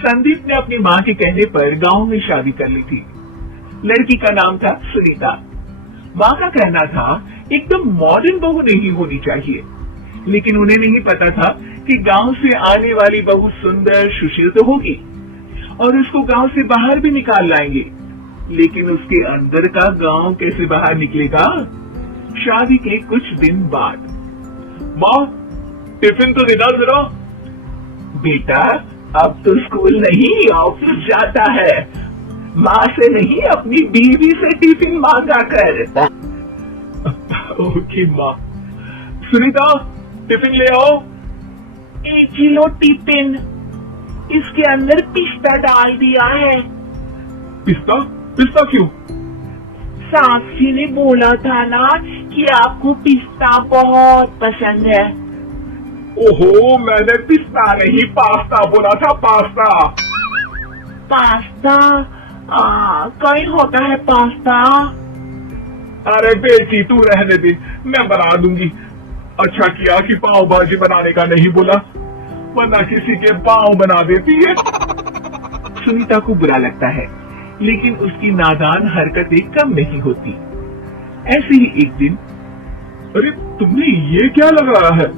संदीप ने अपनी माँ के कहने पर गांव में शादी कर ली थी। लड़की का नाम था सुनीता। माँ का कहना था एकदम मॉडर्न बहू नहीं होनी चाहिए, लेकिन उन्हें नहीं पता था कि गांव से आने वाली बहू सुंदर सुशील तो होगी और उसको गांव से बाहर भी निकाल लाएंगे, लेकिन उसके अंदर का गांव कैसे बाहर निकलेगा। शादी के कुछ दिन बाद, माँ टिफिन तो देना जरा। बेटा अब तो स्कूल नहीं ऑफिस जाता है, माँ से नहीं अपनी बीवी से टिफिन मांगा कर। ओके माँ। सुनीता टिफिन ले आओ। 1 किलो टिफिन, इसके अंदर पिस्ता डाल दिया है। पिस्ता? पिस्ता क्यों? सास जी ने बोला था ना कि आपको पिस्ता बहुत पसंद है। ओहो, मैंने पिस्ता नहीं पास्ता बोला था, पास्ता। पास्ता? कहीं होता है पास्ता? अरे बेटी तू रहने दे, मैं बना दूंगी। अच्छा किया कि पाव भाजी बनाने का नहीं बोला, वरना किसी के पाव बना देती है। सुनीता को बुरा लगता है, लेकिन उसकी नादान हरकतें कम नहीं होती। ऐसे ही एक दिन, अरे तुमने ये क्या लगाया है?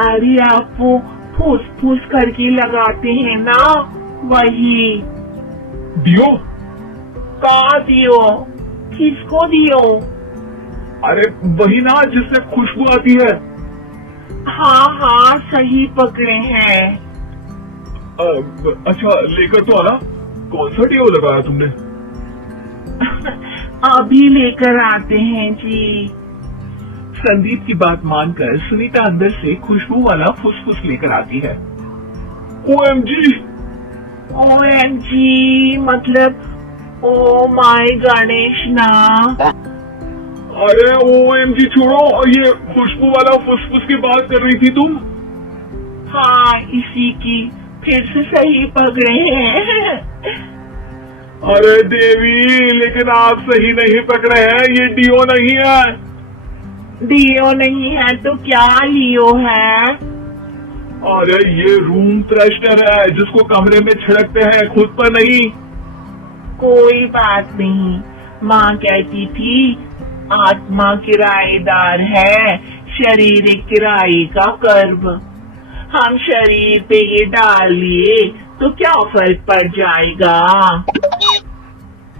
अरे आप वो फूस फूस करके लगाते हैं ना, वही। दियो? कहाँ दियो? किसको दियो? अरे वही ना जिससे खुशबू आती है। हाँ सही पकड़े हैं। अच्छा लेकर तो आना। कौन सा डियो लगाया तुमने? अभी लेकर आते हैं जी। संदीप की बात मानकर सुनीता अंदर से खुशबू वाला फुसफुस लेकर आती है। OMG! OMG मतलब ओ माय गणेश ना। अरे OMG छोड़ो, ये खुशबू वाला फुसफुस की बात कर रही थी तुम? हाँ इसी की, फिर से सही पकड़े हैं। अरे देवी, लेकिन आप सही नहीं पकड़े हैं, ये डियो नहीं है। डियो नहीं है तो क्या लियो है? अरे ये रूम फ्रेशनर है, जिसको कमरे में छिड़कते हैं, खुद पर नहीं। कोई बात नहीं, माँ कहती थी आत्मा किराएदार है, शरीर एक किराए का कर्ब। हम शरीर पे ये डाल लिए तो क्या फर्क पड़ जाएगा।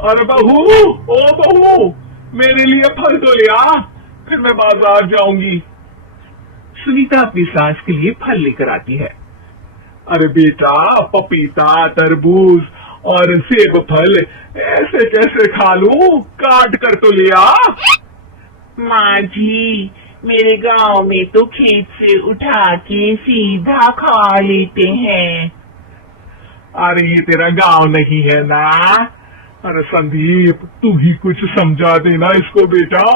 अरे बहू, ओ बहू, मेरे लिए फल तो लिया, फिर मैं बाजार जाऊंगी। सुनीता अपनी सास के लिए फल लेकर आती है। अरे बेटा, पपीता, तरबूज और सेब फल ऐसे कैसे खा लूं, काट कर तो लिया। माँ जी, मेरे गांव में तो खेत से उठा के सीधा खा लेते हैं। अरे ये तेरा गांव नहीं है ना। अरे संदीप, तू ही कुछ समझा देना इसको बेटा।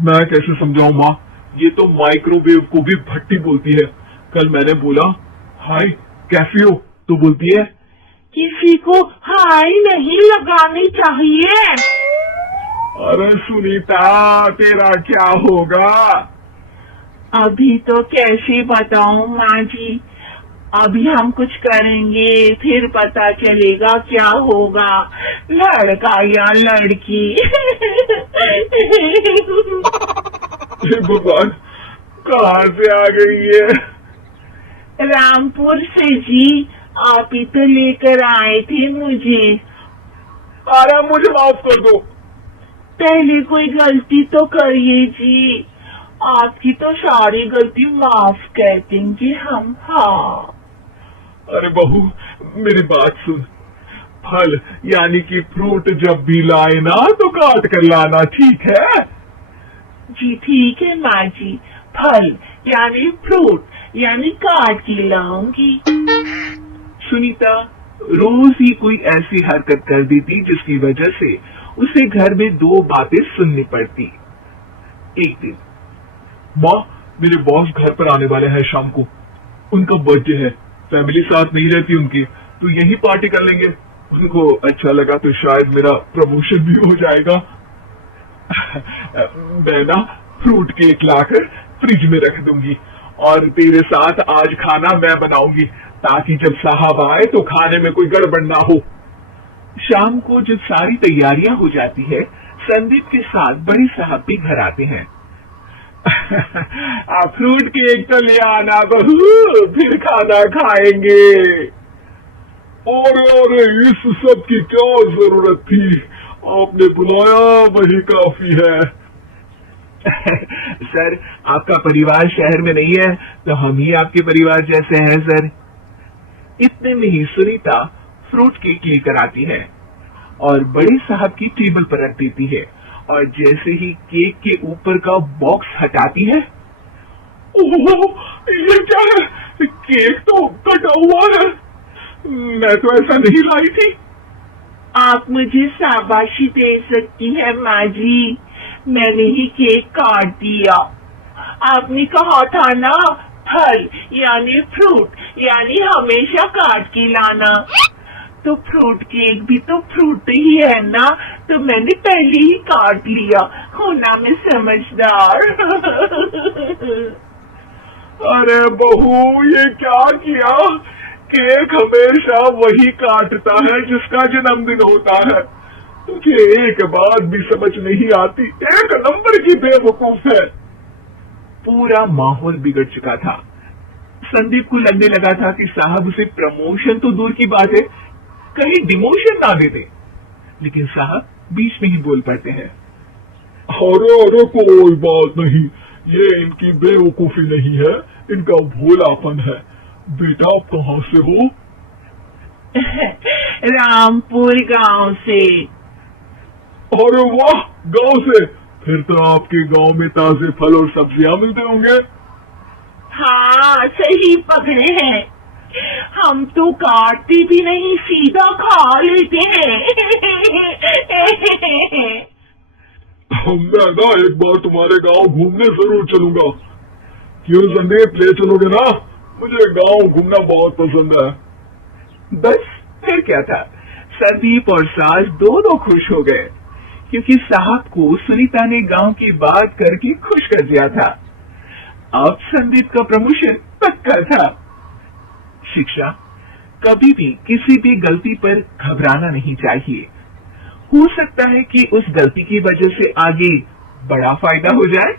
मैं कैसे समझाऊं माँ, ये तो माइक्रोवेव को भी भट्टी बोलती है। कल मैंने बोला हाय कैसी हो, तो बोलती है किसी को हाय नहीं लगानी चाहिए। अरे सुनीता, तेरा क्या होगा? अभी तो कैसे बताऊं माँ जी, अभी हम कुछ करेंगे फिर पता चलेगा क्या होगा, लड़का या लड़की। भगवान, कहाँ से आ गई है? रामपुर से जी, आप ही तो लेकर आए थे मुझे। अरे मुझे माफ कर दो। पहले कोई गलती तो करिए जी, आपकी तो सारी गलती माफ कर देंगे हम। हाँ अरे बहू, मेरी बात सुन। फल यानी कि फ्रूट जब भी लाए ना तो काट कर लाना, ठीक है? जी ठीक है माँ जी, फल यानी फ्रूट यानी काट के लाऊंगी। सुनीता रोज ही कोई ऐसी हरकत कर देती जिसकी वजह से उसे घर में 2 बातें सुननी पड़ती। एक दिन, माँ मेरे बॉस घर पर आने वाले हैं शाम को, उनका बर्थडे है, फैमिली साथ नहीं रहती उनकी, तो यही पार्टी कर लेंगे। उनको अच्छा लगा तो शायद मेरा प्रमोशन भी हो जाएगा। मैं ना फ्रूट केक लाकर फ्रिज में रख दूंगी और तेरे साथ आज खाना मैं बनाऊंगी, ताकि जब साहब आए तो खाने में कोई गड़बड़ ना हो। शाम को जब सारी तैयारियां हो जाती है, संदीप के साथ बड़े साहब भी घर आते हैं। आप फ्रूट केक तो ले आना बहू, फिर खाना खाएंगे। और इस सब की क्या जरूरत थी, आपने बुलाया वही काफी है। सर, आपका परिवार शहर में नहीं है तो हम ही आपके परिवार जैसे हैं सर। इतने में ही सुनीता फ्रूट केक लेकर आती है और बड़े साहब की टेबल पर रख देती है, और जैसे ही केक के ऊपर का बॉक्स हटाती है, ओह, ये क्या है? केक तो कटा हुआ है, मैं तो ऐसा नहीं लाई थी। आप मुझे शाबाशी दे सकती है माँ जी, मैंने ही केक काट दिया। आपने कहा था ना, फल यानी फ्रूट यानी हमेशा काट के लाना, तो फ्रूट केक भी तो फ्रूट ही है ना, तो मैंने पहले ही काट लिया। होना मैं समझदार। अरे बहू, ये क्या किया? केक हमेशा वही काटता है जिसका जन्मदिन होता है। तुझे एक बात भी समझ नहीं आती, एक नंबर की बेवकूफ है। पूरा माहौल बिगड़ चुका था। संदीप को लगने लगा था कि साहब उसे प्रमोशन तो दूर की बात है, कहीं डिमोशन ना दे दे, लेकिन साहब बीच में ही बोल पड़ते हैं। अरे कोई बात नहीं, ये इनकी बेवकूफी नहीं है, इनका भोलापन है। बेटा आप कहाँ से हो? रामपुर गांव से। अरे वाह, गांव से? फिर तो आपके गांव में ताजे फल और सब्जियां मिलते होंगे। हाँ, सही पकड़े हैं, हम तो काटते भी नहीं, सीधा खा लेते हैं। मैं ना एक बार तुम्हारे गांव घूमने जरूर चलूंगा। क्यों संदीप, ले चलोगे ना? मुझे गांव घूमना बहुत पसंद है। बस फिर क्या था, संदीप और सास दोनों खुश हो गए, क्योंकि साहब को सुनीता ने गांव की बात करके खुश कर दिया था। अब संदीप का प्रमोशन पक्का था। शिक्षा, कभी भी किसी भी गलती पर घबराना नहीं चाहिए। हो सकता है कि उस गलती की वजह से आगे बड़ा फायदा हो जाए।